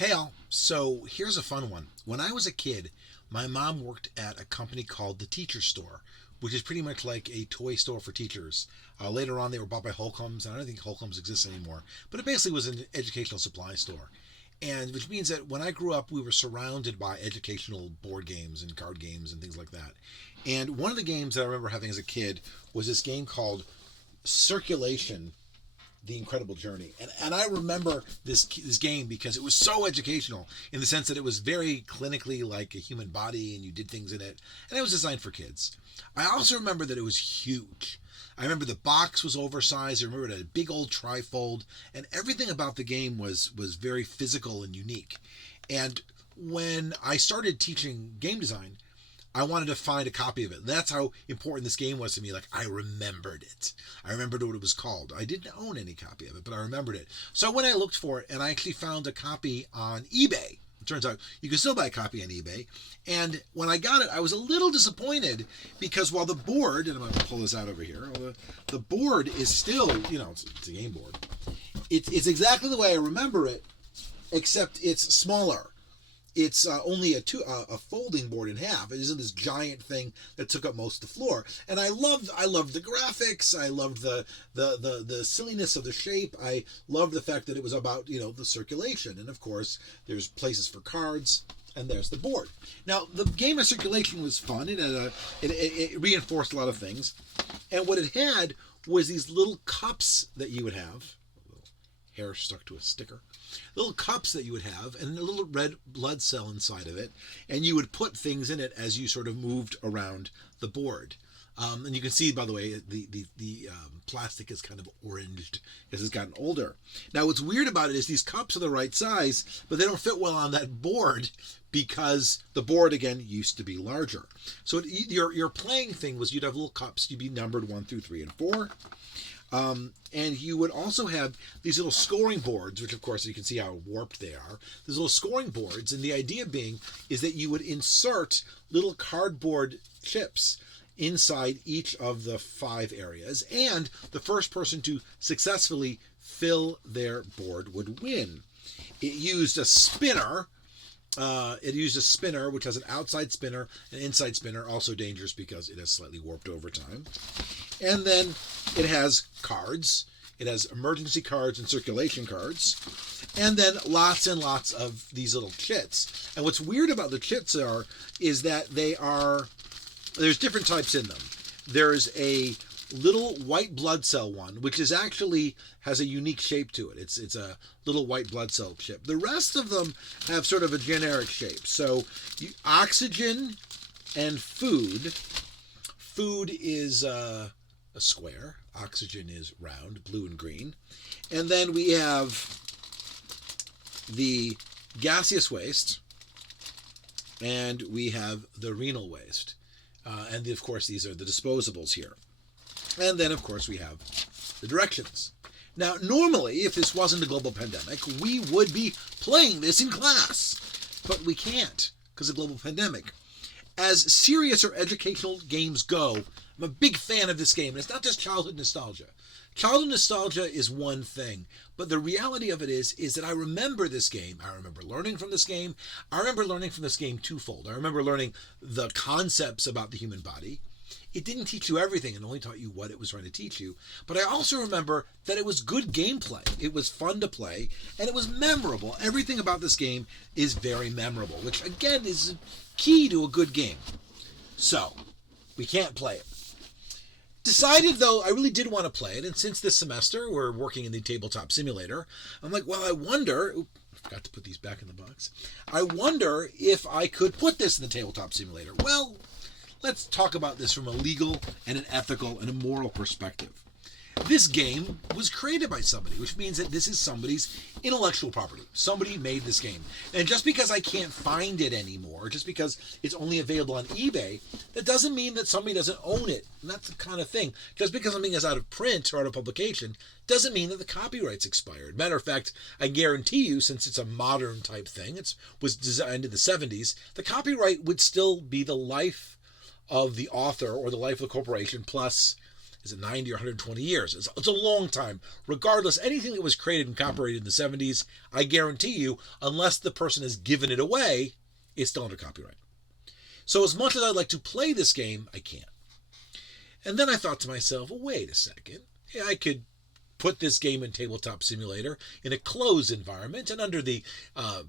Hey all, so here's a fun one. When I was a kid, my mom worked at a company called the Teacher Store, which is pretty much like a toy store for teachers. Later on, they were bought by Holcombs, and I don't think Holcombs exists anymore, but it basically was an educational supply store. And which means that when I grew up, we were surrounded by educational board games and card games and things like that. And one of the games that I remember having as a kid was this game called Circulation, the Incredible Journey. And I remember this game because it was so educational in the sense that it was very clinically like a human body and you did things in it. And it was designed for kids. I also remember that it was huge. I remember the box was oversized. I remember it had a big old trifold, and everything about the game was very physical and unique. And when I started teaching game design, I wanted to find a copy of it. That's how important this game was to me. Like, I remembered it. I remembered what it was called. I didn't own any copy of it, but I remembered it. So when I looked for it, and I actually found a copy on eBay. It turns out you can still buy a copy on eBay. And when I got it, I was a little disappointed because while the board, and I'm going to pull this out over here, the board is still, it's a game board. It's exactly the way I remember it, except it's smaller. It's only a folding board in half. It isn't this giant thing that took up most of the floor. And I loved the graphics. I loved the silliness of the shape. I loved the fact that it was about the circulation. And of course, there's places for cards. And there's the board. Now, the game of circulation was fun. It reinforced a lot of things. And what it had was these little cups that you would have. Hair stuck to a sticker. Little cups that you would have, and a little red blood cell inside of it, and you would put things in it as you sort of moved around the board. And you can see, by the way, the plastic is kind of oranged as it's gotten older. Now, what's weird about it is these cups are the right size, but they don't fit well on that board because the board, again, used to be larger. So your playing thing was you'd have little cups. You'd be numbered 1 through 3 and 4. And you would also have these little scoring boards, which of course you can see how warped they are. These little scoring boards, and the idea being is that you would insert little cardboard chips inside each of the 5 areas, and the first person to successfully fill their board would win. It used a spinner. Which has an outside spinner, an inside spinner, also dangerous because it has slightly warped over time. And then it has cards. It has emergency cards and circulation cards. And then lots and lots of these little chits. And what's weird about the chits is that there's different types in them. There's a little white blood cell one, which is actually has a unique shape to it. It's a little white blood cell chip. The rest of them have sort of a generic shape. So oxygen and food. Food is a square. Oxygen is round, blue and green. And then we have the gaseous waste, and we have the renal waste. And of course, these are the disposables here. And then, of course, we have the directions. Now, normally, if this wasn't a global pandemic, we would be playing this in class. But we can't because of global pandemic. As serious or educational games go, I'm a big fan of this game. And it's not just childhood nostalgia. Childhood nostalgia is one thing, but the reality of it is that I remember this game. I remember learning from this game. I remember learning from this game twofold. I remember learning the concepts about the human body. It didn't teach you everything. It only taught you what it was trying to teach you. But I also remember that it was good gameplay. It was fun to play, and it was memorable. Everything about this game is very memorable, which, again, is key to a good game. So, we can't play it. Decided, though, I really did want to play it, and since this semester we're working in the Tabletop Simulator, I'm like, well, I wonder... I forgot to put these back in the box. I wonder if I could put this in the Tabletop Simulator. Well... let's talk about this from a legal and an ethical and a moral perspective. This game was created by somebody, which means that this is somebody's intellectual property. Somebody made this game. And just because I can't find it anymore, just because it's only available on eBay, that doesn't mean that somebody doesn't own it. And that's the kind of thing. Just because something is out of print or out of publication doesn't mean that the copyright's expired. Matter of fact, I guarantee you, since it's a modern type thing, it was designed in the 70s, the copyright would still be the life of the author or the life of the corporation plus is it 90 or 120 years? It's a long time. Regardless, anything that was created and copyrighted in the 70s, I guarantee you, unless the person has given it away, it's still under copyright. So as much as I'd like to play this game, I can't. And then I thought to myself, well, wait a second. I could put this game in Tabletop Simulator in a closed environment, and under the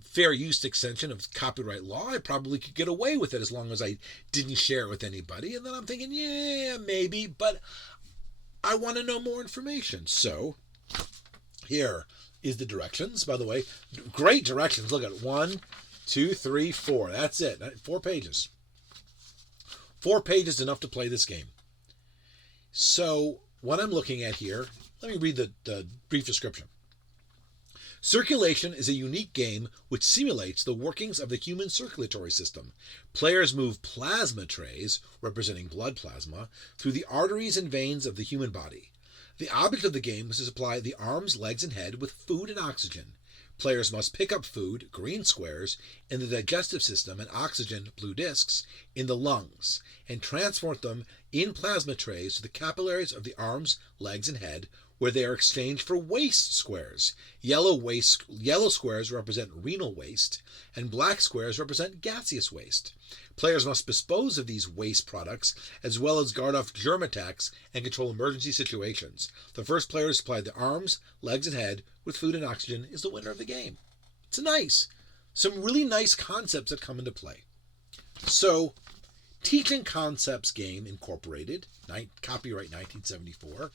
fair use extension of copyright law, I probably could get away with it as long as I didn't share it with anybody. And then I'm thinking, yeah, maybe, but I want to know more information. So here is the directions. By the way, great directions. Look at 1, 2, 3, 4. That's it. 4 pages. 4 pages enough to play this game. So what I'm looking at here, let me read the brief description. Circulation is a unique game which simulates the workings of the human circulatory system. Players move plasma trays, representing blood plasma, through the arteries and veins of the human body. The object of the game is to supply the arms, legs, and head with food and oxygen. Players must pick up food, green squares, in the digestive system and oxygen, blue discs, in the lungs, and transport them in plasma trays to the capillaries of the arms, legs, and head, where they are exchanged for waste squares. Yellow squares represent renal waste, and black squares represent gaseous waste. Players must dispose of these waste products, as well as guard off germ attacks and control emergency situations. The first player to supply the arms, legs, and head with food and oxygen is the winner of the game. It's nice. Some really nice concepts that come into play. So, Teaching Concepts Game Incorporated, copyright 1974.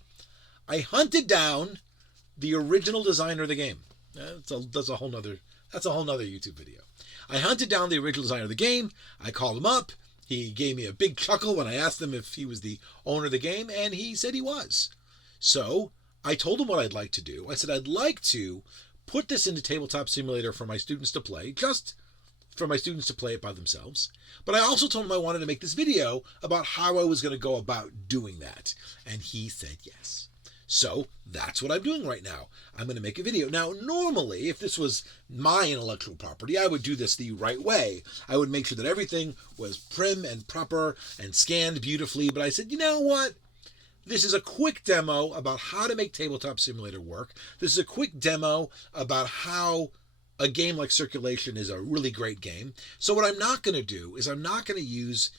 I hunted down the original designer of the game. That's a whole nother YouTube video. I hunted down the original designer of the game. I called him up. He gave me a big chuckle when I asked him if he was the owner of the game, and he said he was. So I told him what I'd like to do. I said I'd like to put this into Tabletop Simulator for my students to play, just for my students to play it by themselves. But I also told him I wanted to make this video about how I was going to go about doing that. And he said yes. So that's what I'm doing right now. I'm going to make a video. Now, normally, if this was my intellectual property, I would do this the right way. I would make sure that everything was prim and proper and scanned beautifully. But I said, you know what? This is a quick demo about how to make Tabletop Simulator work. This is a quick demo about how a game like Circulation is a really great game. So what I'm not going to do is I'm not going to use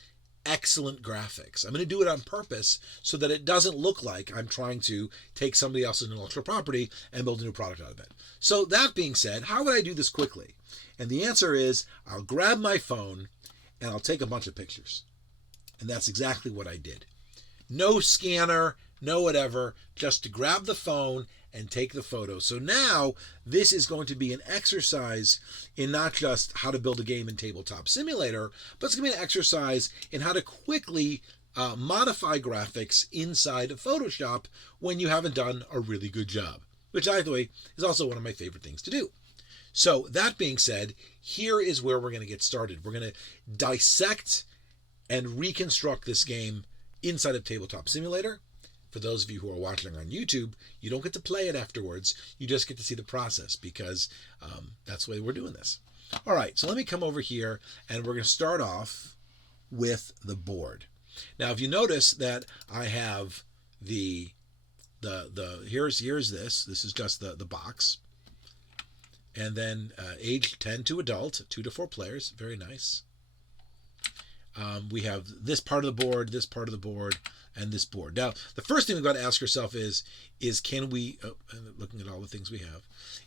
excellent graphics. I'm going to do it on purpose so that it doesn't look like I'm trying to take somebody else's intellectual property and build a new product out of it. So that being said, how would I do this quickly? And the answer is I'll grab my phone and I'll take a bunch of pictures. And that's exactly what I did. No scanner, no whatever, just to grab the phone and take the photo. So now this is going to be an exercise in not just how to build a game in Tabletop Simulator, but it's going to be an exercise in how to quickly modify graphics inside of Photoshop when you haven't done a really good job, which, by the way, is also one of my favorite things to do. So that being said, here is where we're going to get started. We're going to dissect and reconstruct this game inside of Tabletop Simulator. For those of you who are watching on YouTube, you don't get to play it afterwards. You just get to see the process because that's the way we're doing this. All right, so let me come over here and we're going to start off with the board. Now, if you notice that I have here's this. This is just the box. And then age 10 to adult, 2 to 4 players. Very nice. We have this part of the board, this part of the board, and this board. Now, the first thing we've got to ask ourselves is can we, looking at all the things we have,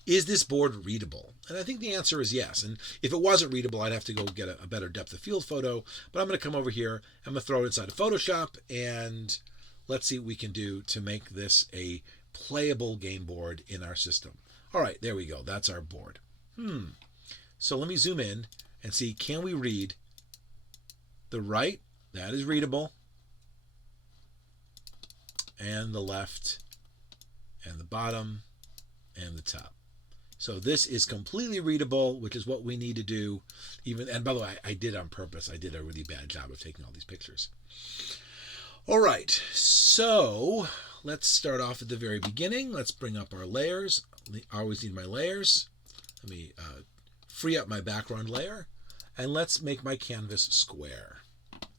is this board readable? And I think the answer is yes. And if it wasn't readable, I'd have to go get a better depth of field photo. But I'm going to come over here, I'm going to throw it inside of Photoshop, and let's see what we can do to make this a playable game board in our system. All right, there we go. That's our board. So let me zoom in and see, can we read the right? That is readable. And the left, and the bottom, and the top. So this is completely readable, which is what we need to do. And by the way, I did on purpose. I did a really bad job of taking all these pictures. All right, so let's start off at the very beginning. Let's bring up our layers. I always need my layers. Let me free up my background layer, and let's make my canvas square.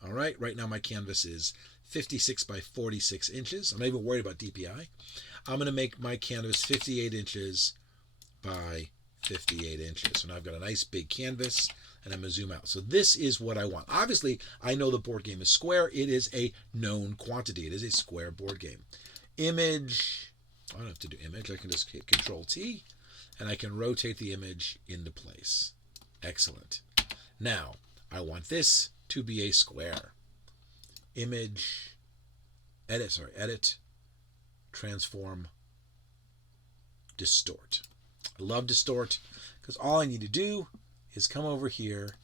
All right, right now my canvas is 56 by 46 inches. I'm not even worried about DPI. I'm going to make my canvas 58 inches by 58 inches. So now I've got a nice big canvas, and I'm going to zoom out. So this is what I want. Obviously, I know the board game is square. It is a known quantity. It is a square board game. Image. I don't have to do image. I can just hit Control T, and I can rotate the image into place. Excellent. Now, I want this to be a square. Image. Edit. Transform. Distort. I love distort because all I need to do is come over here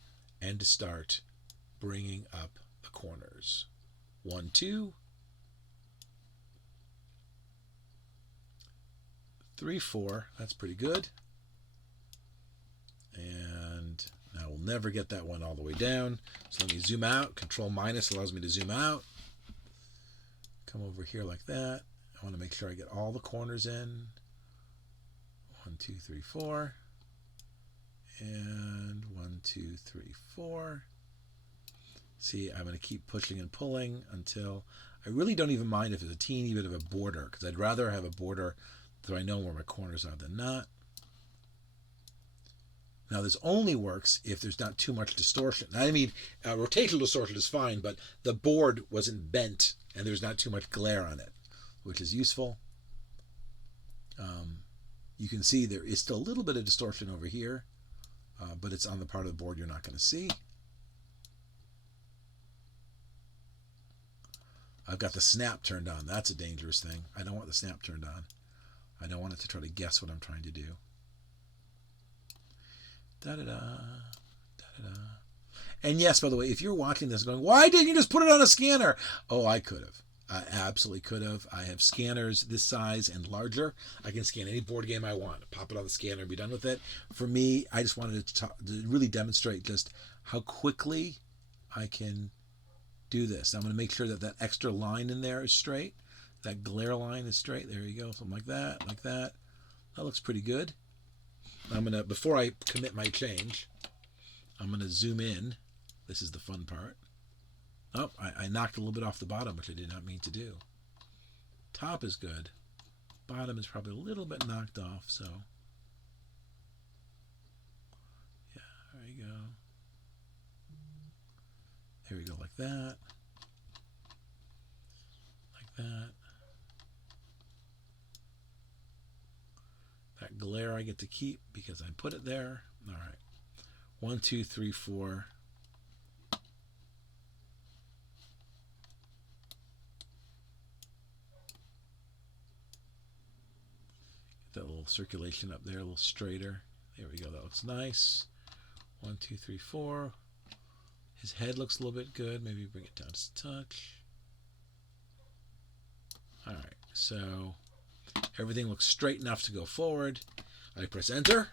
and to start bringing up the corners. 1, 2, 3, 4. That's pretty good. And now we'll never get that one all the way down. So let me zoom out. Control minus allows me to zoom out. Come over here like that. I want to make sure I get all the corners in. 1, 2, 3, 4. And 1, 2, 3, 4. See, I'm going to keep pushing and pulling until I really don't even mind if there's a teeny bit of a border, because I'd rather have a border so I know where my corners are than not. Now, this only works if there's not too much distortion. I mean, rotational distortion is fine, but the board wasn't bent and there's not too much glare on it, which is useful. You can see there is still a little bit of distortion over here, but it's on the part of the board you're not going to see. I've got the snap turned on. That's a dangerous thing. I don't want the snap turned on. I don't want it to try to guess what I'm trying to do. Da-da-da, da-da-da. And yes, by the way, if you're watching this going, why didn't you just put it on a scanner? Oh, I could have. I absolutely could have. I have scanners this size and larger. I can scan any board game I want, pop it on the scanner and be done with it. For me, I just wanted to really demonstrate just how quickly I can do this. I'm going to make sure that that extra line in there is straight. That glare line is straight. There you go. Something like that, like that. That looks pretty good. I'm going to, before I commit my change, I'm going to zoom in. This is the fun part. Oh, I knocked a little bit off the bottom, which I did not mean to do. Top is good. Bottom is probably a little bit knocked off, so. Yeah, there you go. There we go, like that. Like that. That glare I get to keep because I put it there. All right. 1, 2, 3, 4. Get that little circulation up there, a little straighter. There we go. That looks nice. 1, 2, 3, 4. His head looks a little bit good. Maybe bring it down just a touch. All right. So everything looks straight enough to go forward. I press enter.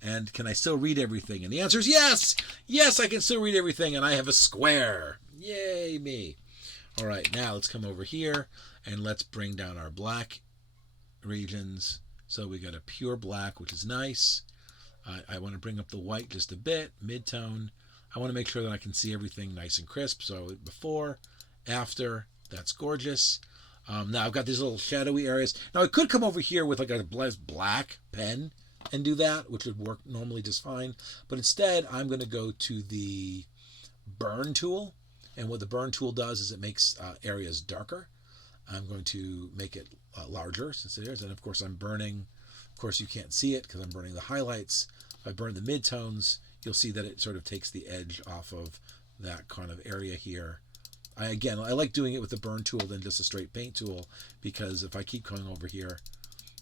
And can I still read everything? And the answer is yes. Yes, I can still read everything. And I have a square. Yay, me. All right, now let's come over here and let's bring down our black regions. So we got a pure black, which is nice. I want to bring up the white just a bit, mid-tone. I want to make sure that I can see everything nice and crisp. So before, after, that's gorgeous. Now I've got these little shadowy areas. Now I could come over here with like a black pen and do that, which would work normally just fine. But instead, I'm going to go to the burn tool. And what the burn tool does is it makes areas darker. I'm going to make it larger since it is. And of course, I'm burning. Of course, you can't see it because I'm burning the highlights. If I burn the midtones, you'll see that it sort of takes the edge off of that kind of area here. I like doing it with the burn tool than just a straight paint tool, because if I keep going over here,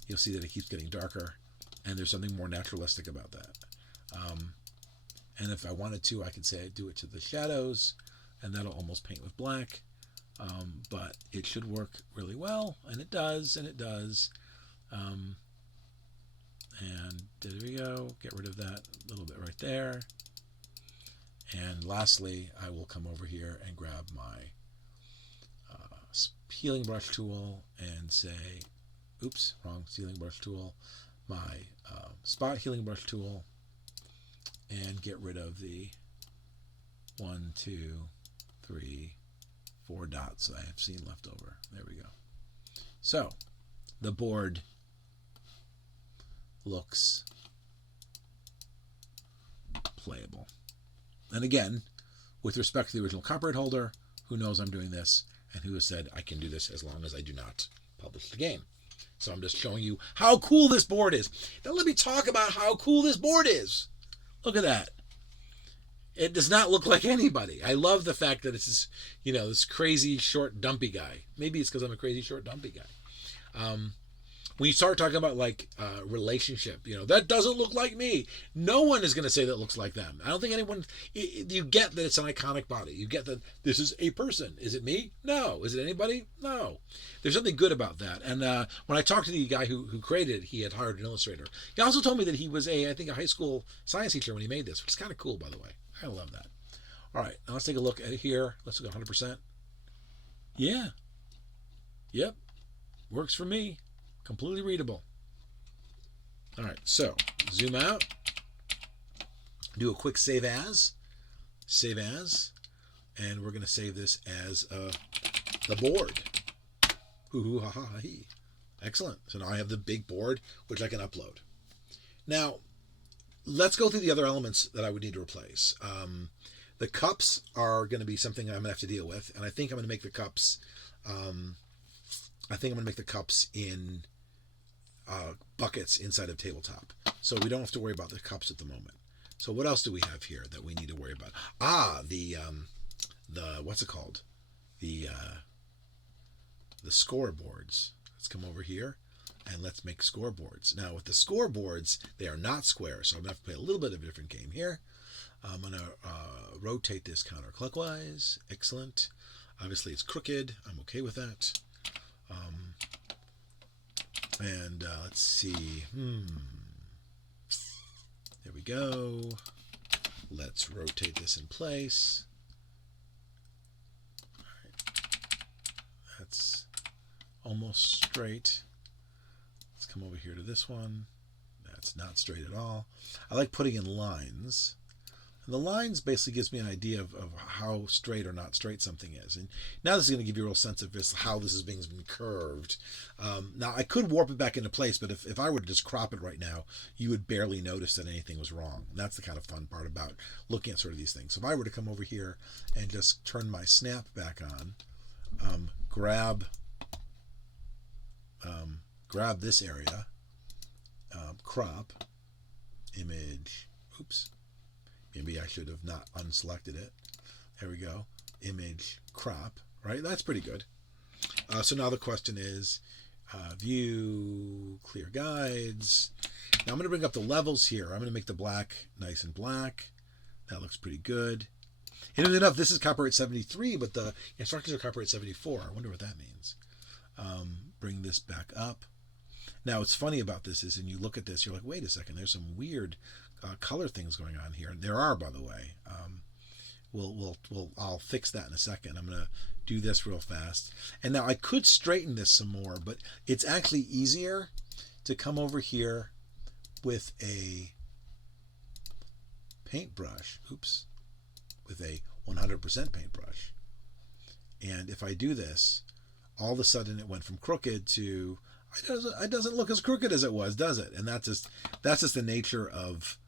you'll see that it keeps getting darker, and there's something more naturalistic about that. And if I wanted to, I could say I do it to the shadows, and that'll almost paint with black. But it should work really well, and it does, and it does. And there we go. Get rid of that little bit right there. And lastly, I will come over here and grab my healing brush tool and say, oops, wrong healing brush tool, my spot healing brush tool, and get rid of the 1, 2, 3, 4 dots I have seen left over. There we go. So, the board looks playable. And again, with respect to the original copyright holder, who knows I'm doing this, and who has said I can do this as long as I do not publish the game. So I'm just showing you how cool this board is. Now let me talk about how cool this board is. Look at that. It does not look like anybody. I love the fact that it's this, this crazy short dumpy guy. Maybe it's because I'm a crazy short dumpy guy. When you start talking about relationship, that doesn't look like me. No one is going to say that looks like them. I don't think anyone. You get that it's an iconic body. You get that this is a person. Is it me? No. Is it anybody? No. There's something good about that. And when I talked to the guy who created it, he had hired an illustrator. He also told me that he was I think a high school science teacher when he made this, which is kind of cool, by the way. I love that. All right, now let's take a look at it here. Let's look at 100%. Yeah. Yep. Works for me. Completely readable. All right, so zoom out. Do a quick save as. Save as. And we're going to save this as the board. Hoo ha ha ha he. Excellent. So now I have the big board, which I can upload. Now, let's go through the other elements that I would need to replace. The cups are going to be something I'm going to have to deal with, and I think I'm going to make the cups. In buckets inside of Tabletop, so we don't have to worry about the cups at the moment. So what else do we have here that we need to worry about? The what's it called? The scoreboards. Let's come over here and let's make scoreboards. Now with the scoreboards, they are not square, so I'm going to have to play a little bit of a different game here. I'm going to rotate this counterclockwise. Excellent. Obviously it's crooked. I'm okay with that. And let's see. There we go. Let's rotate this in place. All right. That's almost straight. Let's come over here to this one. That's not straight at all. I like putting in lines. And the lines basically gives me an idea of how straight or not straight something is. And now this is going to give you a real sense of this, how this is being curved. Now, I could warp it back into place, but if I were to just crop it right now, you would barely notice that anything was wrong. And that's the kind of fun part about looking at sort of these things. So if I were to come over here and just turn my snap back on, grab this area, crop, image, oops. Maybe I should have not unselected it. There we go. Image, crop, right? That's pretty good. So now the question is, view, clear guides. Now I'm going to bring up the levels here. I'm going to make the black nice and black. That looks pretty good. Interesting enough, this is copyright 73, but the instructions are copyright 74. I wonder what that means. Bring this back up. Now, what's funny about this is, when you look at this, you're like, wait a second, there's some weird color things going on here. And there are, by the way. I'll fix that in a second. I'm going to do this real fast. And now I could straighten this some more, but it's actually easier to come over here with a paintbrush. Oops. With a 100% paintbrush. And if I do this, all of a sudden it went from crooked to, it doesn't look as crooked as it was, does it? And that's just the nature of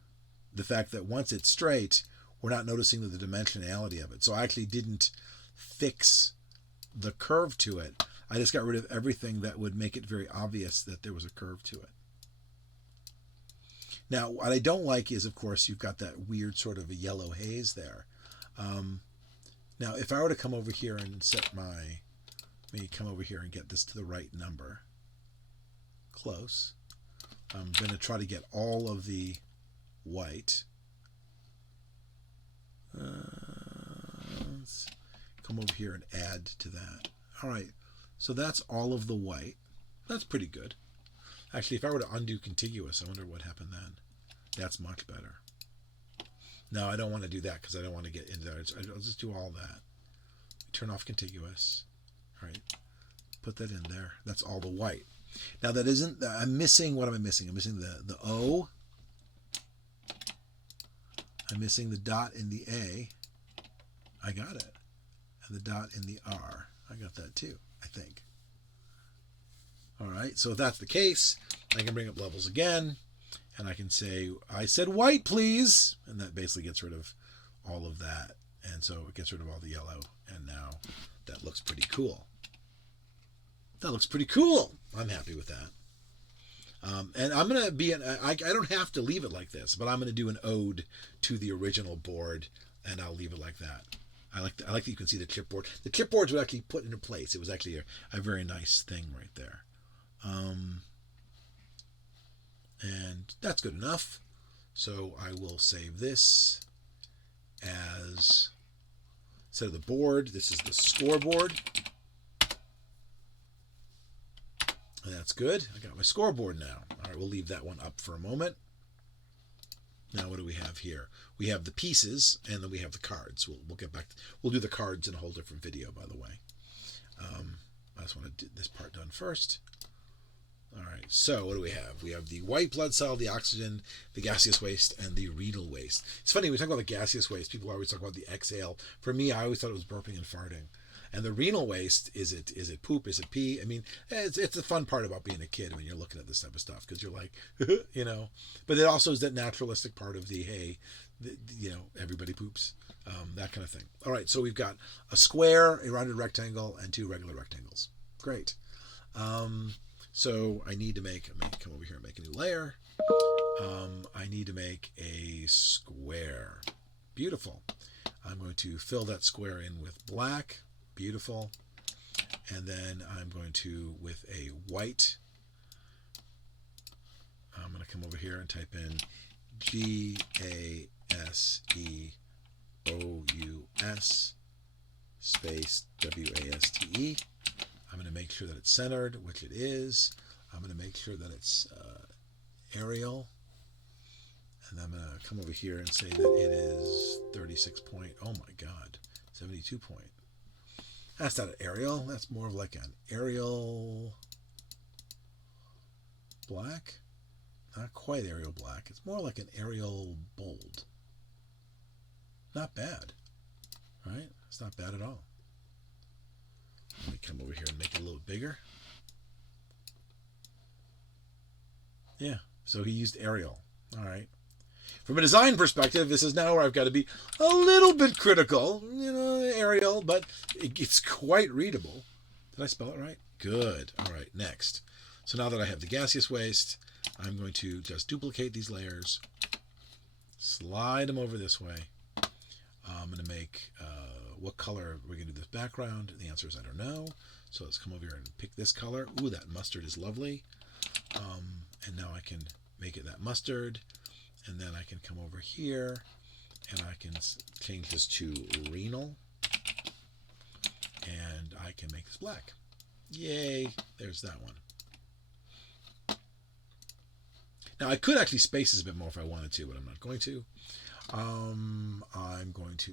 the fact that once it's straight, we're not noticing the dimensionality of it. So I actually didn't fix the curve to it. I just got rid of everything that would make it very obvious that there was a curve to it. Now, what I don't like is, of course, you've got that weird sort of a yellow haze there. Now, if I were to come over here and maybe come over here and get this to the right number. Close. I'm going to try to get all of the white. Let's come over here and add to that. All right, so that's all of the white. That's pretty good. Actually, if I were to undo contiguous, I wonder what happened then. That's much better. No, I don't want to do that because I don't want to get into that. I'll just do all that. Turn off contiguous. All right, put that in there. That's all the white. Now that isn't, I'm missing, what am I missing? I'm missing the O. I'm missing the dot in the A. I got it. and the dot in the R. I got that too, I think. All right, so if that's the case, I can bring up levels again, and I can say, I said white, please, and that basically gets rid of all of that, and so it gets rid of all the yellow, and now that looks pretty cool. That looks pretty cool. I'm happy with that. And I'm going to be, I don't have to leave it like this, but I'm going to do an ode to the original board, and I'll leave it like that. I like that you can see the clipboard. The clipboards were actually put into place. It was actually a very nice thing right there. And that's good enough. So I will save this as, instead of the board, this is the scoreboard. And that's good. I got my scoreboard now. All right, we'll leave that one up for a moment. Now, what do we have here? We have the pieces, and then we have the cards. We'll get back. We'll do the cards in a whole different video, by the way. I just want to get this part done first. All right, so what do we have? We have the white blood cell, the oxygen, the gaseous waste, and the renal waste. It's funny, we talk about the gaseous waste, people always talk about the exhale. For me, I always thought it was burping and farting. And the renal waste, is it poop? Is it pee? I mean, it's the fun part about being a kid when you're looking at this type of stuff, because you're like, you know. But it also is that naturalistic part of everybody poops, that kind of thing. All right, so we've got a square, a rounded rectangle, and two regular rectangles. Great. So I need to come over here and make a new layer. I need to make a square. Beautiful. I'm going to fill that square in with black. Beautiful. And then I'm going to, with a white, I'm going to come over here and type in GASEOUS space WASTE. I'm going to make sure that it's centered, which it is. I'm going to make sure that it's Arial. And I'm going to come over here and say that it is 36 point, oh my God, 72 point. That's not an Arial. That's more of like an Arial black. Not quite Arial black. It's more like an Arial bold. Not bad, right? It's not bad at all. Let me come over here and make it a little bigger. Yeah, so he used Arial. All right. From a design perspective, this is now where I've got to be a little bit critical. You know, Arial, but it's quite readable. Did I spell it right? Good. All right, next. So now that I have the gaseous waste, I'm going to just duplicate these layers, slide them over this way. I'm going to make, what color we're going to do this background? The answer is I don't know. So let's come over here and pick this color. Ooh, that mustard is lovely. And now I can make it that mustard. And then I can come over here and I can change this to renal. And I can make this black. Yay, there's that one. Now I could actually space this a bit more if I wanted to, but I'm not going to.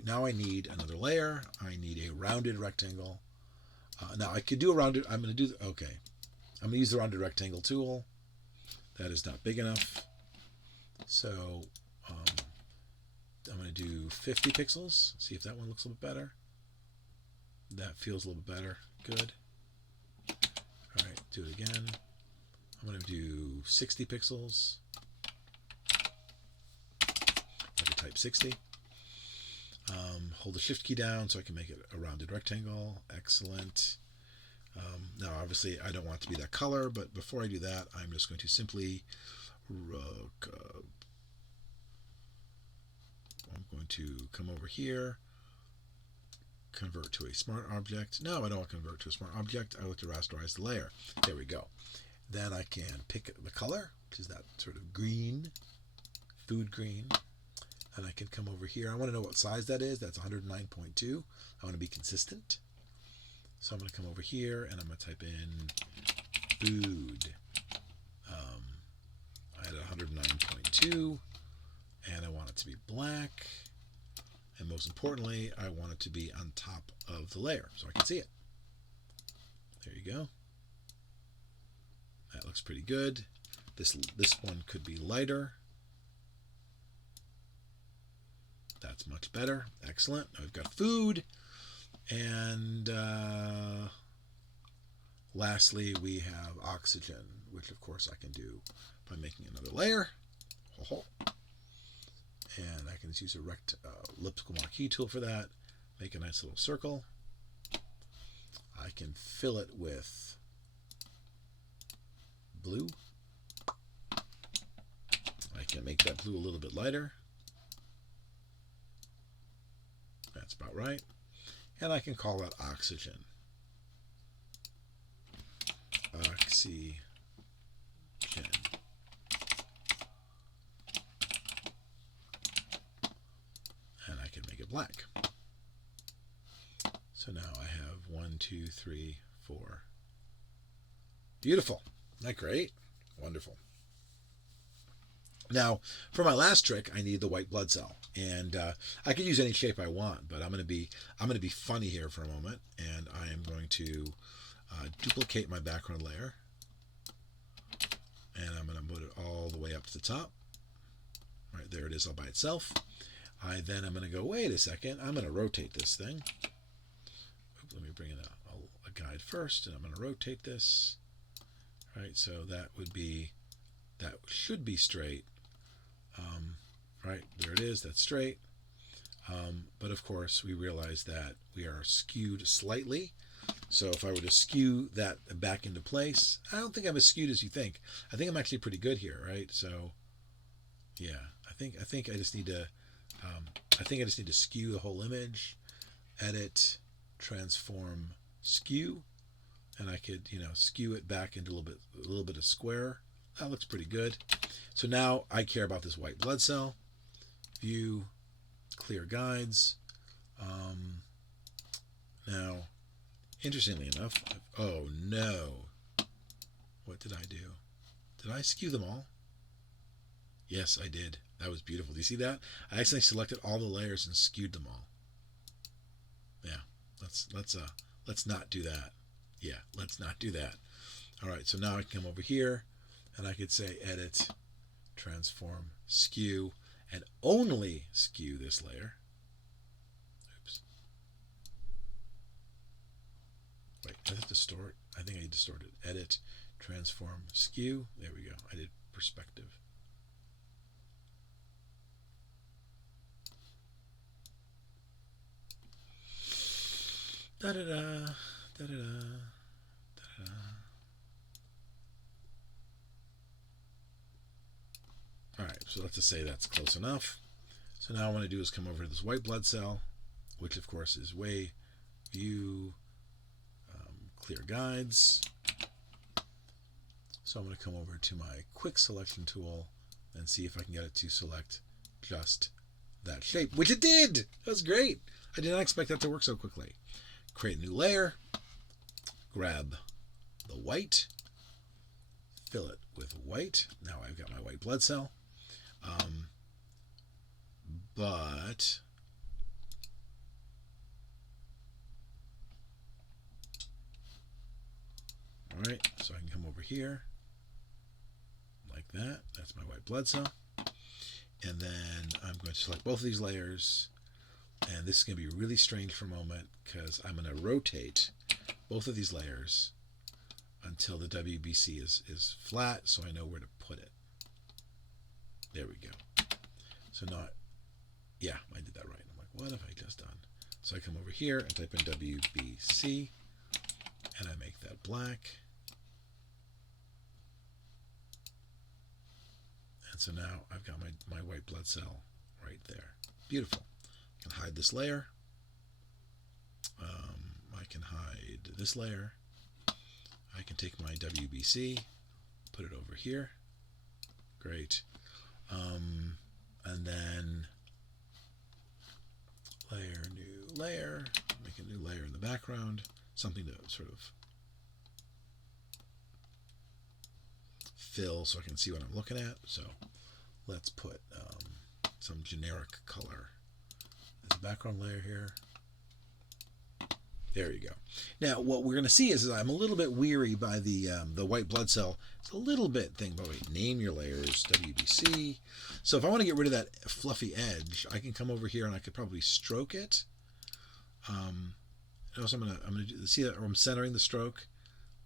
Now I need another layer. I need a rounded rectangle. Now I could do a rounded, I'm going to use the rounded rectangle tool. That is not big enough. So I'm going to do 50 pixels. See if that one looks a little bit better. That feels a little bit better. Good. All right, do it again. I'm going to do 60 pixels. I can type 60. Hold the shift key down so I can make it a rounded rectangle. Excellent. Now, obviously, I don't want it to be that color, but before I do that, I'm just going to simply I'm going to come over here, convert to a smart object. No, I don't want to convert to a smart object. I want to rasterize the layer. There we go. Then I can pick the color, which is that sort of green, food green. And I can come over here. I want to know what size that is. That's 109.2. I want to be consistent. So I'm going to come over here and I'm going to type in food. I had 109.2 and I want it to be black. And most importantly, I want it to be on top of the layer so I can see it. There you go. That looks pretty good. This one could be lighter. That's much better. Excellent. Now we've got food. And lastly, we have oxygen, which of course I can do by making another layer. And I can just use a elliptical marquee tool for that. Make a nice little circle. I can fill it with blue. I can make that blue a little bit lighter. That's about right. And I can call that oxygen. Oxygen. And I can make it black. So now I have 1, 2, 3, 4. Beautiful. Isn't that great? Wonderful. Now, for my last trick, I need the white blood cell, and I can use any shape I want, but I'm going to be funny here for a moment, and I am going to duplicate my background layer, and I'm going to put it all the way up to the top. Right there, it is all by itself. I'm going to go. Wait a second. I'm going to rotate this thing. Let me bring in a guide first, and I'm going to rotate this. Right, so that should be straight. Right, there it is, that's straight. But of course, we realize that we are skewed slightly. So if I were to skew that back into place, I don't think I'm as skewed as you think. I think I'm actually pretty good here, right? So, yeah, I think I just need to, skew the whole image, edit, transform, skew, and I could, skew it back into a little bit of square. That looks pretty good. So now I care about this white blood cell. View, clear guides. Now, interestingly enough, oh no. What did I do? Did I skew them all? Yes, I did. That was beautiful. Do you see that? I accidentally selected all the layers and skewed them all. Yeah, let's not do that. Yeah, let's not do that. All right, so now I can come over here and I could say edit, transform, skew, and only skew this layer. Oops. Wait, I have to distort. I think I distorted. Edit, transform, skew. There we go. I did perspective. Da da da da da da. Alright, so let's just say that's close enough. So now what I want to do is come over to this white blood cell, which of course is way, view, clear guides. So I'm going to come over to my quick selection tool and see if I can get it to select just that shape, which it did! That was great! I did not expect that to work so quickly. Create a new layer, grab the white, fill it with white. Now I've got my white blood cell. But all right, so I can come over here like that. That's my white blood cell. And then I'm going to select both of these layers. And this is going to be really strange for a moment because I'm going to rotate both of these layers until the WBC is flat so I know where to put it. There we go. So now, yeah, I did that right. I'm like, what have I just done? So I come over here and type in WBC and I make that black. And so now I've got my white blood cell right there. Beautiful. I can hide this layer. I can hide this layer. I can take my WBC, put it over here. Great. And then layer, new layer, make a new layer in the background, something to sort of fill so I can see what I'm looking at. So let's put some generic color as a background layer here. There you go. Now, what we're going to see is I'm a little bit weary by the white blood cell. It's a little bit thing, but wait, name your layers, WBC. So if I want to get rid of that fluffy edge, I can come over here and I could probably stroke it. also I'm gonna see that I'm centering the stroke,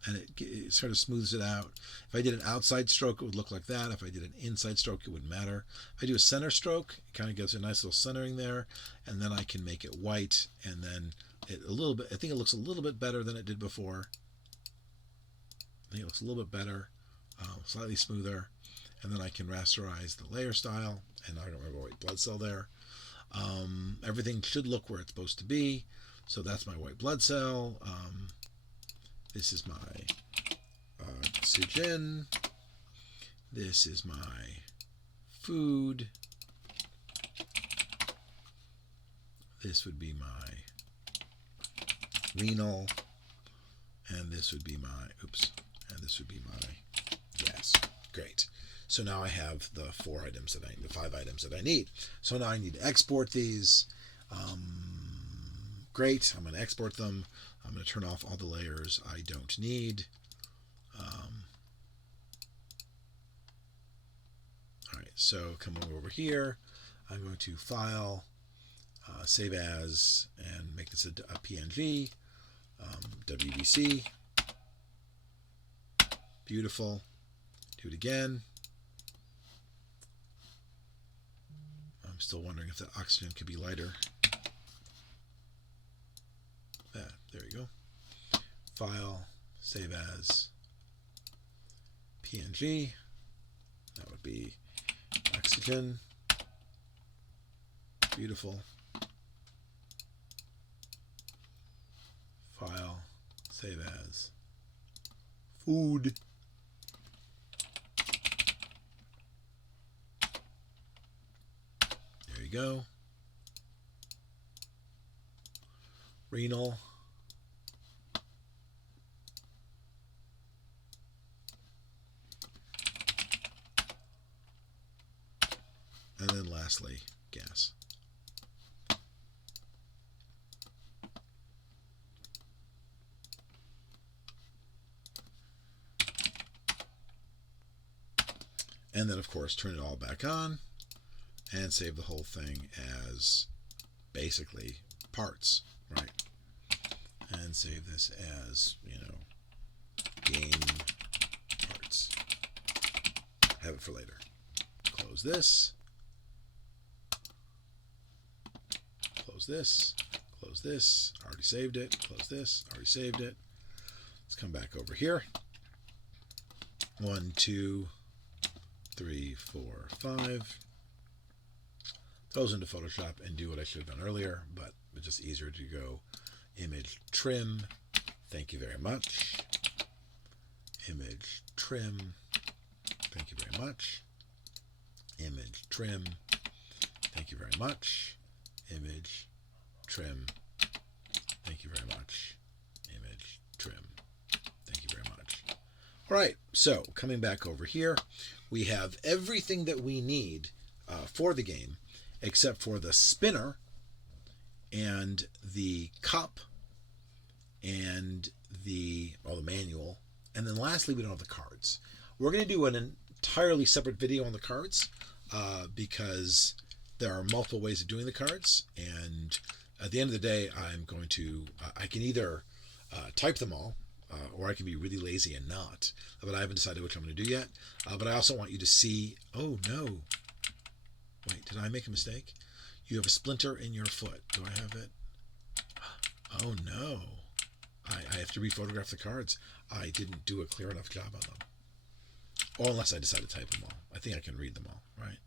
and it sort of smooths it out. If I did an outside stroke, it would look like that. If I did an inside stroke, it wouldn't matter. If I do a center stroke, it kind of gives a nice little centering there, and then I can make it white, and then a little bit. I think it looks a little bit better than it did before. I think it looks a little bit better, slightly smoother, and then I can rasterize the layer style, and I don't have a white blood cell there. Everything should look where it's supposed to be. So that's my white blood cell. This is my oxygen. This is my food. This would be my renal. And this would be my, and this would be my gas. Great. So now I have the 5 items that I need. So now I need to export these. Great. I'm going to export them. I'm going to turn off all the layers I don't need. All right. So come over here. I'm going to File, Save As, and make this a PNG. WBC. Beautiful. Do it again. I'm still wondering if the oxygen could be lighter. There you go. File, Save As, PNG. That would be oxygen. Beautiful. File, Save As, food. There you go. Renal. And then lastly, gas. And then, of course, turn it all back on and save the whole thing as basically parts, right? And save this as, game parts. Have it for later. Close this. Close this. Close this. Already saved it. Close this. Already saved it. Let's come back over here. 1, 2, 3, 4, 5. Throws into Photoshop and do what I should have done earlier, but it's just easier to go image trim. Thank you very much. Image trim. Thank you very much. Image trim. Thank you very much. Image trim. Thank you very much. Image trim. Thank you very much. All right, so coming back over here, we have everything that we need for the game, except for the spinner and the cup and the manual. And then lastly, we don't have the cards. We're going to do an entirely separate video on the cards because there are multiple ways of doing the cards. And at the end of the day, I'm going to, I can either type them all, or I can be really lazy and not. But I haven't decided which I'm going to do yet. But I also want you to see, oh no. Wait, did I make a mistake? You have a splinter in your foot. Do I have it? Oh no. I have to rephotograph the cards. I didn't do a clear enough job on them. Or unless I decide to type them all. I think I can read them all, right?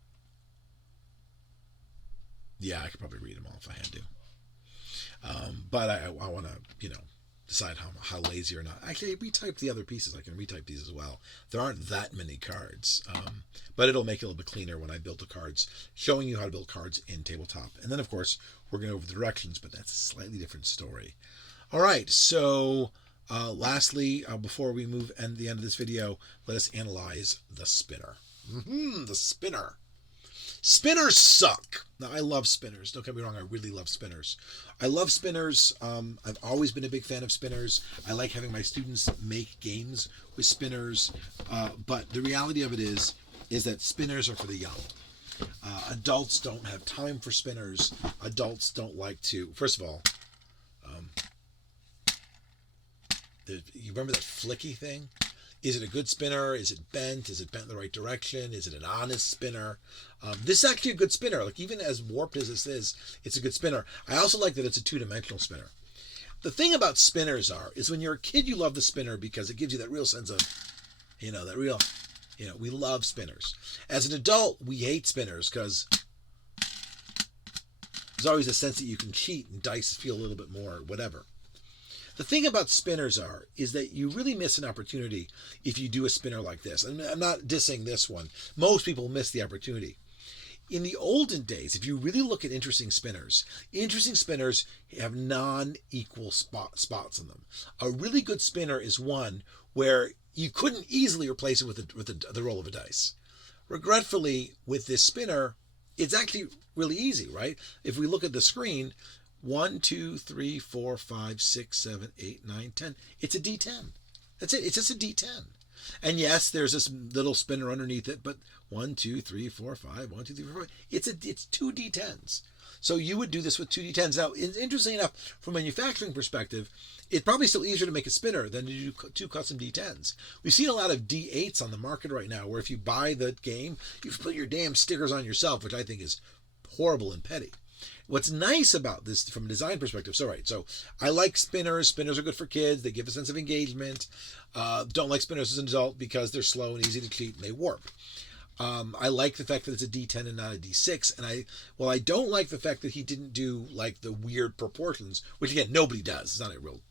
Yeah, I could probably read them all if I had to. But I want to, decide how lazy or not. Actually, I retyped the other pieces. I can retype these as well. There aren't that many cards, but it'll make it a little bit cleaner when I build the cards, showing you how to build cards in Tabletop. And then, of course, we're going over the directions, but that's a slightly different story. All right, so lastly, before we move end the end of this video, let us analyze the spinner. The spinner. Spinners suck. Now, I love spinners. Don't get me wrong. I really love spinners. I love spinners. I've always been a big fan of spinners. I like having my students make games with spinners. But the reality of it is that spinners are for the young. Adults don't have time for spinners. Adults don't like to. First of all, You remember that flicky thing? Is it a good spinner? Is it bent? Is it bent in the right direction? Is it an honest spinner? This is actually a good spinner. Like, even as warped as this is, it's a good spinner. I also like that it's a two-dimensional spinner. The thing about spinners is when you're a kid, you love the spinner because it gives you that real sense of, we love spinners. As an adult, we hate spinners because there's always a sense that you can cheat and dice feel a little bit more, whatever. The thing about spinners is that you really miss an opportunity if you do a spinner like this. And I'm not dissing this one. Most people miss the opportunity. In the olden days, if you really look at interesting spinners have non-equal spots in them. A really good spinner is one where you couldn't easily replace it with the roll of a dice. Regretfully, with this spinner, it's actually really easy, right? If we look at the screen, 1, 2, 3, 4, 5, 6, 7, 8, 9, 10. It's a D10. That's it. It's just a D10. And yes, there's this little spinner underneath it, but 1, 2, 3, 4, 5, 1, 2, 3, 4, 5. It's two D10s. So you would do this with two D10s. Now, interestingly enough, from a manufacturing perspective, it's probably still easier to make a spinner than to do two custom D10s. We've seen a lot of D8s on the market right now, where if you buy the game, you put your damn stickers on yourself, which I think is horrible and petty. What's nice about this from a design perspective, so I like spinners. Spinners are good for kids. They give a sense of engagement. Don't like spinners as an adult because they're slow and easy to cheat and they warp. I like the fact that it's a D10 and not a D6. And I don't like the fact that he didn't do like the weird proportions, which again, nobody does. It's not a real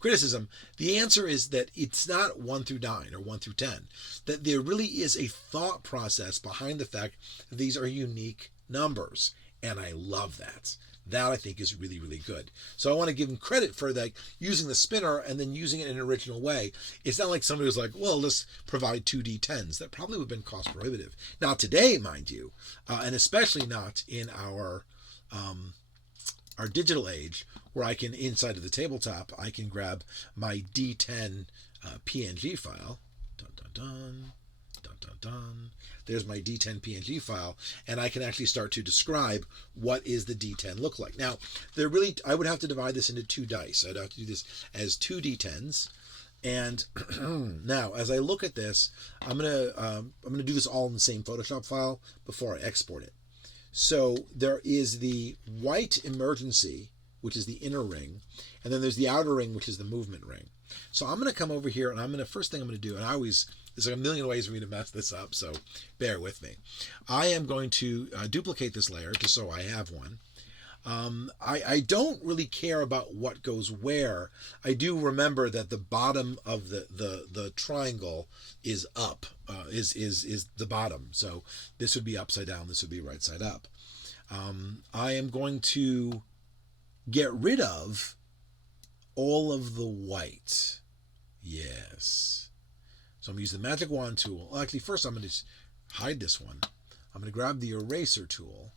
criticism. The answer is that it's not 1 through 9 or 1 through 10. That there really is a thought process behind the fact that these are unique numbers. And I love that. That I think is really, really good. So I want to give him credit for like using the spinner and then using it in an original way. It's not like somebody was like, well, let's provide 2 D10s. That probably would have been cost prohibitive. Not today, mind you, and especially not in our digital age, where I can, inside of the tabletop, I can grab my D10 PNG file. Dun, dun, dun. Dun, dun, dun. There's my D10 PNG file, and I can actually start to describe what is the D10 look like. Now, I would have to divide this into 2 dice. I'd have to do this as 2 D10s. And now, as I look at this, I'm gonna do this all in the same Photoshop file before I export it. So there is the white emergency, which is the inner ring, and then there's the outer ring, which is the movement ring. So I'm going to come over here, and first thing I'm going to do, and there's like a million ways for me to mess this up, so bear with me. I am going to duplicate this layer just so I have one. I don't really care about what goes where. I do remember that the bottom of the triangle is up, is the bottom. So this would be upside down, this would be right side up. I am going to get rid of all of the white. Yes. So I'm going to use the magic wand tool. Well, actually, first I'm going to hide this one. I'm going to grab the eraser tool.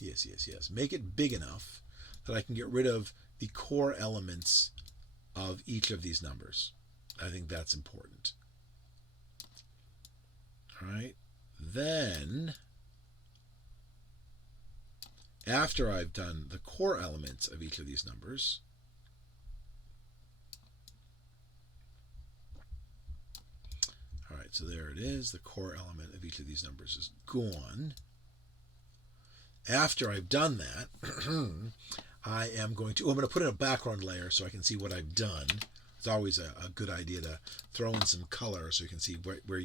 Yes. Make it big enough that I can get rid of the core elements of each of these numbers. I think that's important. All right. Then, after I've done the core elements of each of these numbers, all right, so there it is. The core element of each of these numbers is gone. After I've done that, I'm going to put in a background layer so I can see what I've done. It's always a good idea to throw in some color so you can see where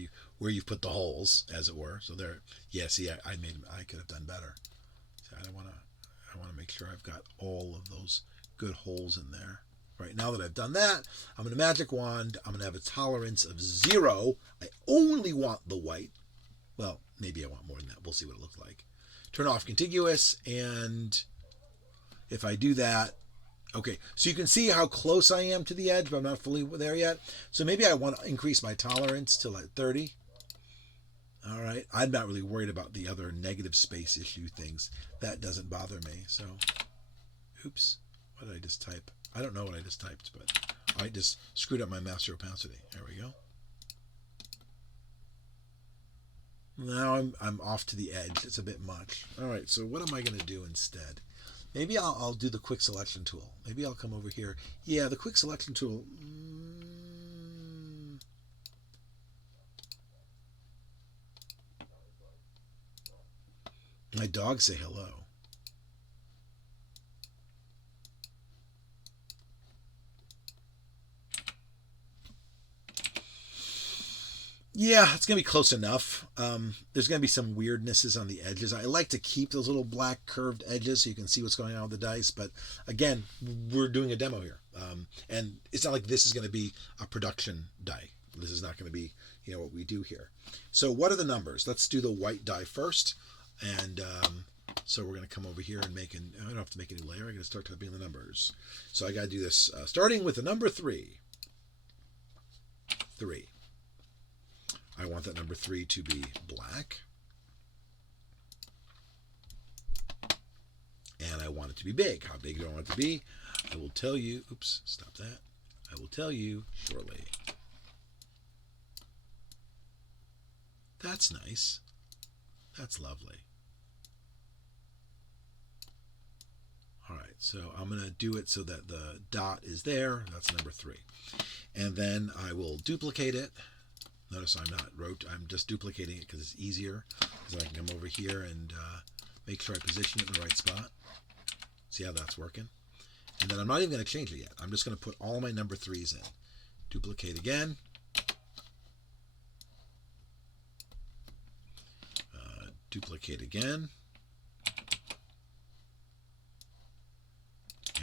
you've put the holes, as it were. So there, yeah. See, I could have done better. So I want to make sure I've got all of those good holes in there. Right, now that I've done that, I'm going to magic wand. I'm going to have a tolerance of 0. I only want the white. Well, maybe I want more than that. We'll see what it looks like. Turn off contiguous, and if I do that, okay, so you can see how close I am to the edge, but I'm not fully there yet. So maybe I want to increase my tolerance to like 30. All right, I'm not really worried about the other negative space issue things. That doesn't bother me. So, oops, what did I just type? I don't know what I just typed, but I just screwed up my master opacity. There we go. Now I'm off to the edge. It's a bit much. All right, so what am I going to do instead? Maybe I'll do the quick selection tool. Maybe I'll come over here. Yeah, the quick selection tool. My dogs say hello. Yeah, it's going to be close enough. There's going to be some weirdnesses on the edges. I like to keep those little black curved edges so you can see what's going on with the dice. But again, we're doing a demo here. And it's not like this is going to be a production die. This is not going to be, what we do here. So what are the numbers? Let's do the white die first. And so we're going to come over here and I don't have to make a new layer. I'm going to start typing the numbers. So I got to do this starting with the number 3. 3. I want that number 3 to be black. And I want it to be big. How big do I want it to be? I will tell you. Oops, stop that. I will tell you shortly. That's nice. That's lovely. All right, so I'm going to do it so that the dot is there. That's number 3. And then I will duplicate it. Notice I'm just duplicating it because it's easier. Because I can come over here and make sure I position it in the right spot. See how that's working? And then I'm not even going to change it yet. I'm just going to put all my number 3s in. Duplicate again. Duplicate again.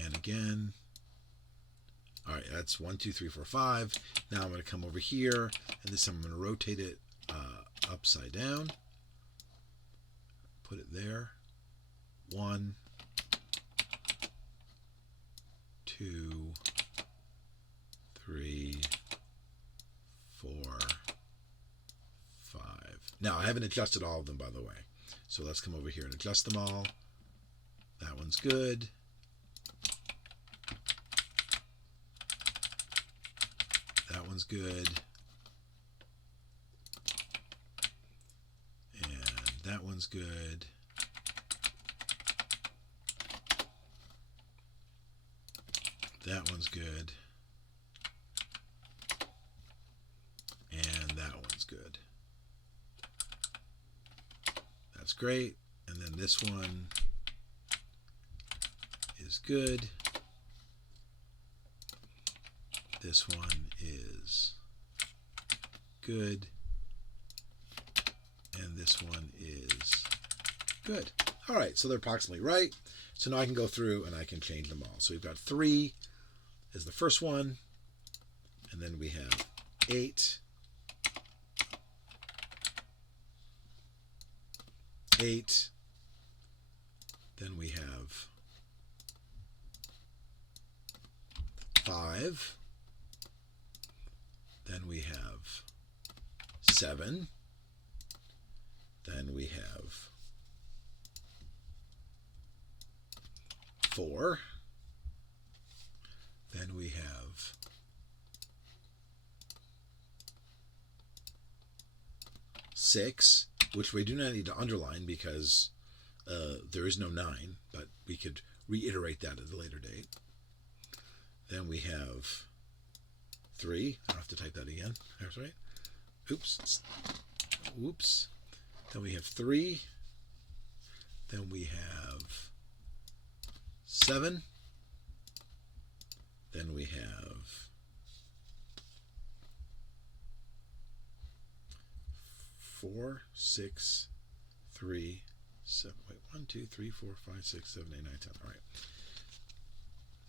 And again. All right, that's 1, 2, 3, 4, 5. Now I'm going to come over here, and this time I'm going to rotate it upside down. Put it there. 1, 2, 3, 4, 5. Now, I haven't adjusted all of them, by the way. So let's come over here and adjust them all. That one's good. That one's good. And that one's good. That one's good. And that one's good. That's great. And then this one is good. This one is good. And this one is good. All right, so they're approximately right. So now I can go through and I can change them all. So we've got 3 is the first one. And then we have 8. 8. Then we have 5. Then we have 7. Then we have 4. Then we have 6, which we do not need to underline because there is no 9, but we could reiterate that at a later date. Then we have 3. I don't have to type that again. That's right. Oops. Whoops. Then we have 3. Then we have 7. Then we have 4, 6, 3, 7. Wait, 1, 2, 3, 4, 5, 6, 7, 8, 9, 10. All right.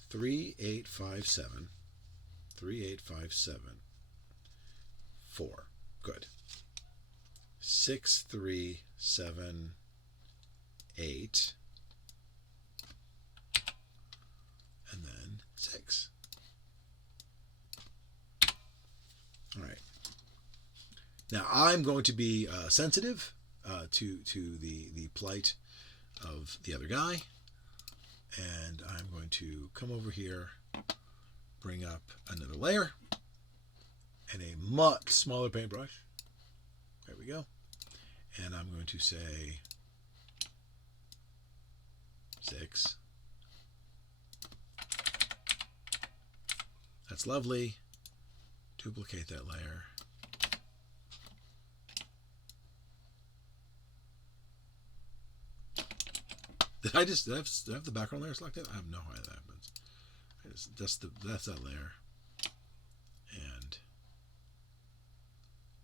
3, 8, 5, 7. 3, 8, 5, 7. 4. Good. 6, 3, 7, 8. And then 6. All right. Now I'm going to be sensitive to the plight of the other guy, and I'm going to come over here, bring up another layer, and a much smaller paintbrush. There we go. And I'm going to say 6. That's lovely. Duplicate that layer. Did I have the background layer selected? I have no idea that happens. That's that layer. And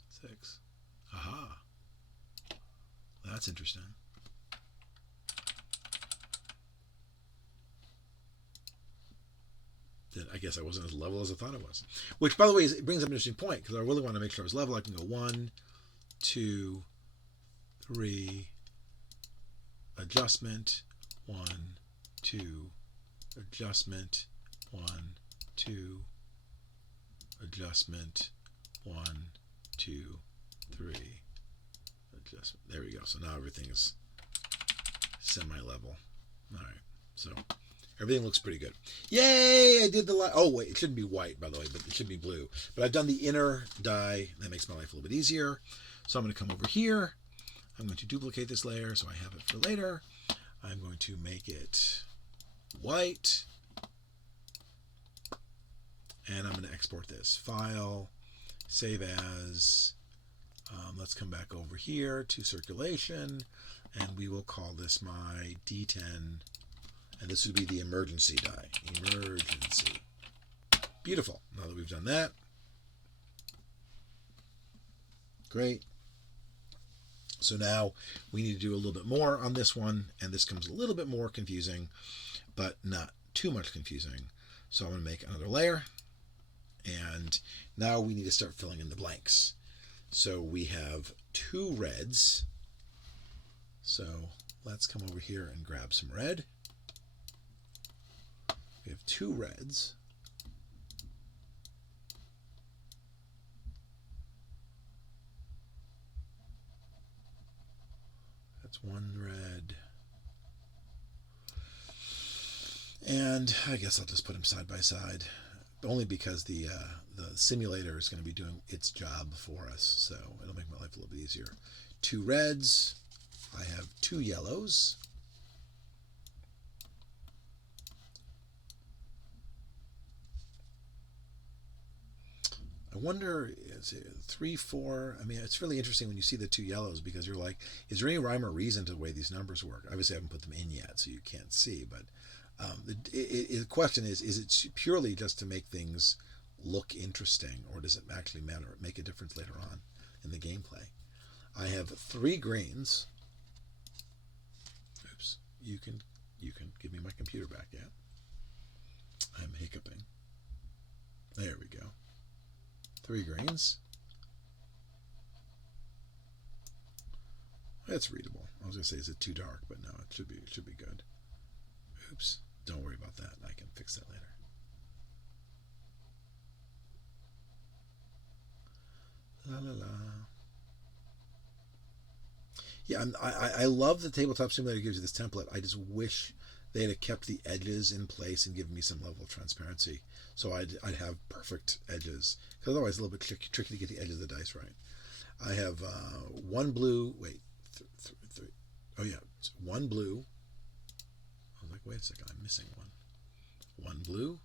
6. Aha. That's interesting. Then I guess I wasn't as level as I thought it was. Which, by the way, it brings up an interesting point, because I really want to make sure I was level. I can go 1, 2, 3, adjustment, 1, 2, adjustment, 1, 2, adjustment, 1, 2, 3, adjustment. There we go. So now everything is semi-level. All right. So everything looks pretty good. Yay! I did the light. Oh, wait. It shouldn't be white, by the way, but it should be blue. But I've done the inner die. That makes my life a little bit easier. So I'm going to come over here. I'm going to duplicate this layer so I have it for later. I'm going to make it white. And I'm going to export this. File, save as. Let's come back over here to circulation. And we will call this my D10. And this would be the emergency die. Emergency. Beautiful. Now that we've done that. Great. So now we need to do a little bit more on this one. And this comes a little bit more confusing, but not too much confusing. So I'm going to make another layer. And now we need to start filling in the blanks. So we have 2 reds. So let's come over here and grab some red. We have 2 reds. That's 1 red. And I guess I'll just put them side by side, only because the simulator is going to be doing its job for us, so it'll make my life a little bit easier. 2 reds. I have 2 yellows. I wonder, is it 3, 4? I mean, it's really interesting when you see the 2 yellows, because you're like, is there any rhyme or reason to the way these numbers work? Obviously, I haven't put them in yet, so you can't see, but the question is it purely just to make things look interesting, or does it actually matter, make a difference later on in the gameplay? I have 3 greens. Oops, you can give me my computer back, yeah? I'm hiccuping. There we go. 3 greens. That's readable. I was gonna say, is it too dark? But no, it should be good. Oops. Don't worry about that. I can fix that later. La la la. Yeah, I love the Tabletop Simulator gives you this template. I just wish they'd have kept the edges in place and given me some level of transparency, so I'd have perfect edges. Because otherwise, it's a little bit tricky to get the edge of the dice right. I have 1 blue. Wait, 3. Oh yeah, it's 1 blue. I was like, wait a second, I'm missing one. 1 blue.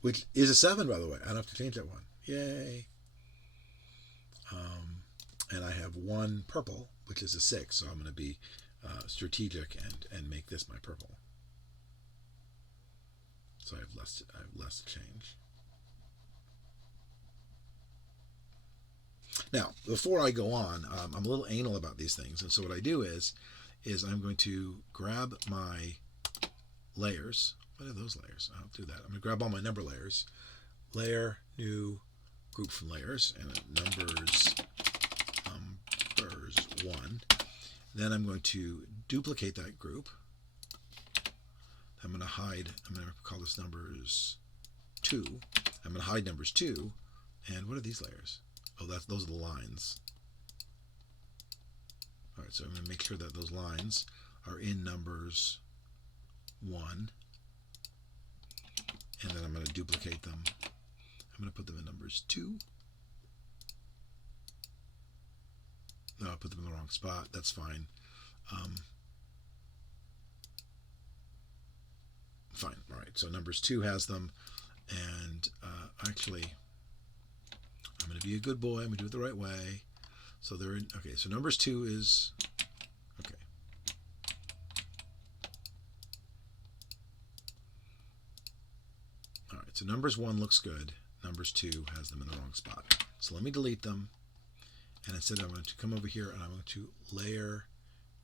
Which is a 7, by the way. I don't have to change that one. Yay. And I have 1 purple, which is a 6. So I'm going to be strategic and make this my purple. So I have less to change. Now, before I go on, I'm a little anal about these things. And so what I do is I'm going to grab my layers. What are those layers? I'll do that. I'm going to grab all my number layers. Layer, new, group from layers, and numbers 1. Then I'm going to duplicate that group. I'm going to call this numbers 2. I'm going to hide numbers 2. And what are these layers? Oh, those are the lines. All right, so I'm going to make sure that those lines are in numbers 1. And then I'm going to duplicate them. I'm going to put them in numbers 2. No, I put them in the wrong spot. That's fine. Fine. All right. So numbers 2 has them, and actually, I'm going to be a good boy. I'm going to do it the right way. So they're in. Okay. So numbers 2 is okay. All right. So numbers 1 looks good. Numbers 2 has them in the wrong spot. So let me delete them. And instead, I'm going to come over here and I'm going to layer,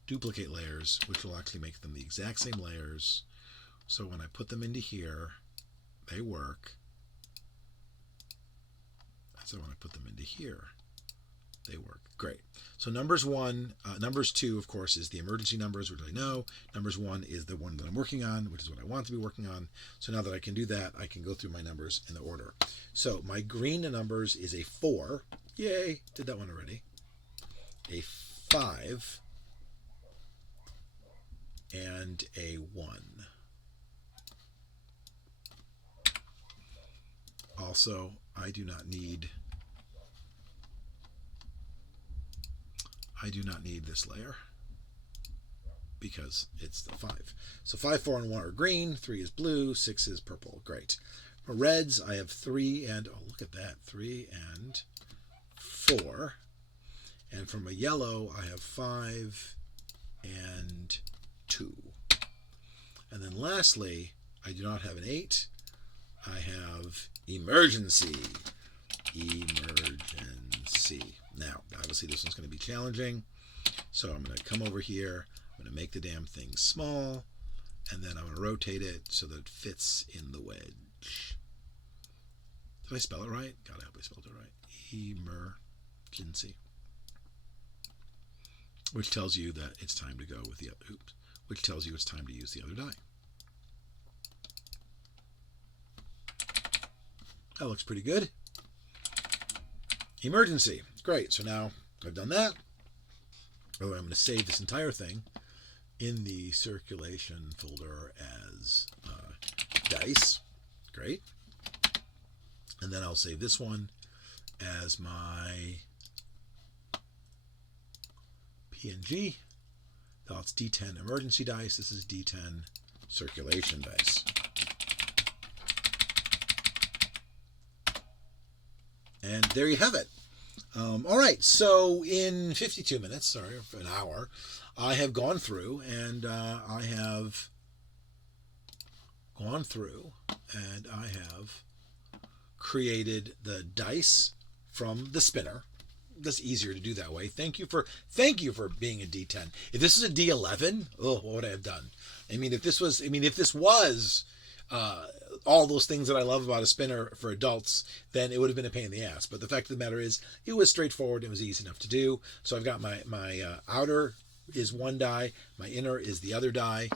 duplicate layers, which will actually make them the exact same layers. So when I put them into here, they work. So when I put them into here, they work. Great. So numbers 2, of course, is the emergency numbers, which I know. Numbers 1 is the one that I'm working on, which is what I want to be working on. So now that I can do that, I can go through my numbers in the order. So my green numbers is a 4. Yay, did that one already. A 5 and a 1. Also, I do not need this layer because it's the 5. So 5, 4, and 1 are green, 3 is blue, 6 is purple. Great. For reds, I have 3 and, oh, look at that, 3 and 4. And from a yellow, I have 5 and 2. And then lastly, I do not have an 8. I have emergency. Emergency. Now, obviously this one's going to be challenging. So I'm going to come over here. I'm going to make the damn thing small. And then I'm going to rotate it so that it fits in the wedge. Did I spell it right? God, I hope I spelled it right. Emergency. Which tells you that it's time to go with the other. Oops. Which tells you it's time to use the other die. That looks pretty good. Emergency. Great. So now I've done that. Oh, I'm going to save this entire thing in the circulation folder as dice. Great. And then I'll save this one as my PNG. That's D10 emergency dice. This is D10 circulation dice. And there you have it. All right, so in 52 minutes, sorry, an hour, I have gone through and I have created the dice from the spinner. That's easier to do that way. Thank you for being a D10. If this is a D11, oh, what would I have done? If this was all those things that I love about a spinner for adults, then it would have been a pain in the ass. But the fact of the matter is, it was straightforward. It was easy enough to do. So I've got my outer is one die. My inner is the other die.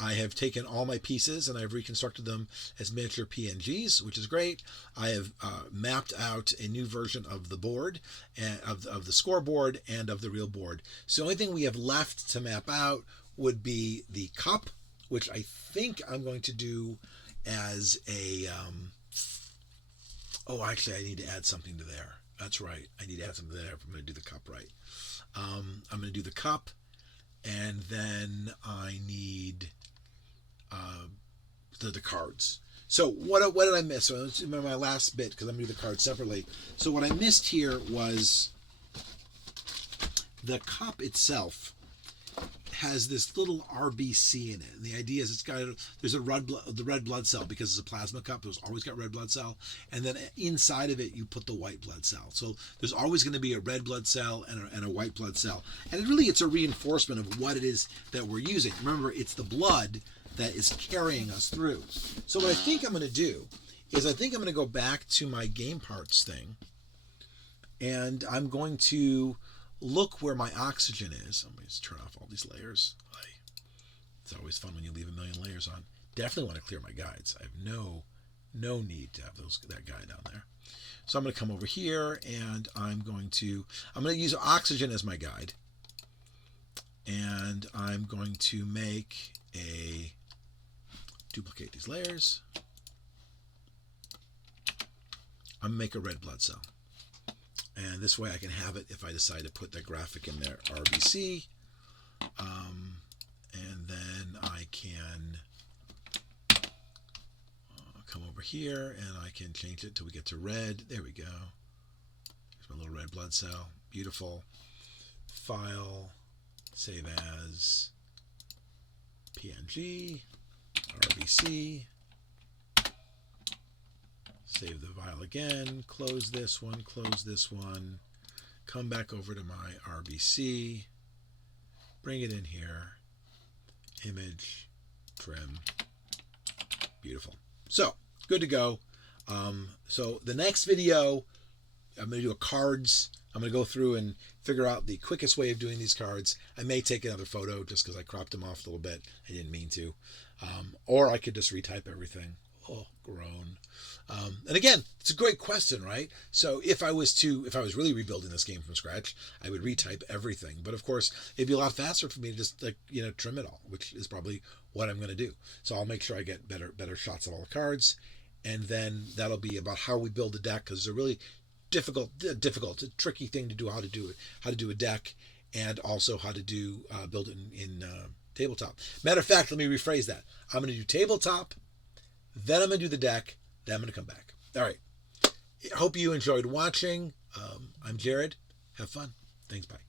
I have taken all my pieces and I've reconstructed them as miniature PNGs, which is great. I have mapped out a new version of the board, and of the scoreboard and of the real board. So the only thing we have left to map out would be the cup, which I think I'm going to do as a... actually, I need to add something to there. That's right. I need to add something there if I'm going to do the cup right. I'm going to do the cup, and then I need... the cards. So what did I miss? So this is my last bit because I'm going to do the cards separately. So what I missed here was the cup itself has this little RBC in it, and the idea is there's the red blood cell because it's a plasma cup. It's always got red blood cell, and then inside of it you put the white blood cell. So there's always going to be a red blood cell and a white blood cell, and it's a reinforcement of what it is that we're using. Remember, it's the blood that is carrying us through. So what I think I'm going to do is I'm going to go back to my game parts thing, and I'm going to look where my oxygen is. I'm going to turn off all these layers. It's always fun when you leave a million layers on. Definitely want to clear my guides. I have no need to have that guide down there. So I'm going to come over here and I'm going to use oxygen as my guide. And I'm going to duplicate these layers. I'm going to make a red blood cell. And this way I can have it if I decide to put that graphic in there, RBC. And then I can come over here and I can change it till we get to red. There we go. There's my little red blood cell. Beautiful. File, save as, PNG, RBC. Save the file again, close this one, come back over to my RBC, bring it in here, image, trim, beautiful. So, good to go. So the next video, I'm going to do a cards. I'm going to go through and figure out the quickest way of doing these cards. I may take another photo just because I cropped them off a little bit. I didn't mean to. Or I could just retype everything. Oh, groan. And again, it's a great question, right? So if I was really rebuilding this game from scratch, I would retype everything. But of course, it'd be a lot faster for me to just trim it all, which is probably what I'm going to do. So I'll make sure I get better shots of all the cards, and then that'll be about how we build the deck, because it's a really difficult, a tricky thing to do. How to do a deck, and also how to build it in tabletop. Matter of fact, let me rephrase that. I'm going to do tabletop, then I'm going to do the deck, then I'm going to come back. All right. I hope you enjoyed watching. I'm Jared. Have fun. Thanks. Bye.